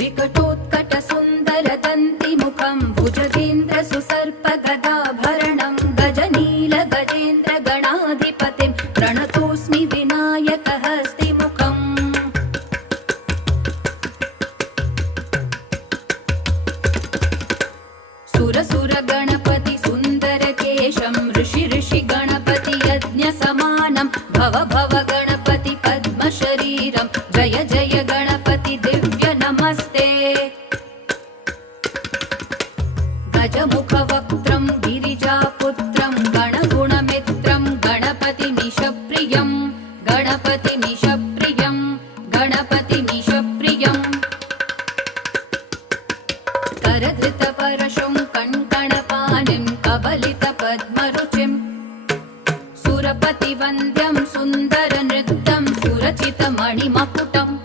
विकटोत्कटसुन्दरदन्तिमुखं भुजगेन्द्रसुसर्पगदाभरणं गजनीलगजेन्द्रगणाधिपतिं प्रणतोऽस्मि विनायकहस्तिमुखम् सुरसुरगणपति सुन्दरकेशं ऋषि गणपति यज्ञसमानं भव भव गणपति पद्मशरीरं जय जय गणपति दिव्य नमस्ते गजमुखवक्त्रं गिरिजापुत्रं गणगुणमित्रं गणपतिमीशप्रियं गणपतिमीशप्रियं गणपतिमीशप्रियं करधृतपरशुं कङ्कणपाणिं कबलितपद्मरुचिं सुरपतिवन्द्यं सुन्दरनृत्यं सुरचितमणिमकुटम्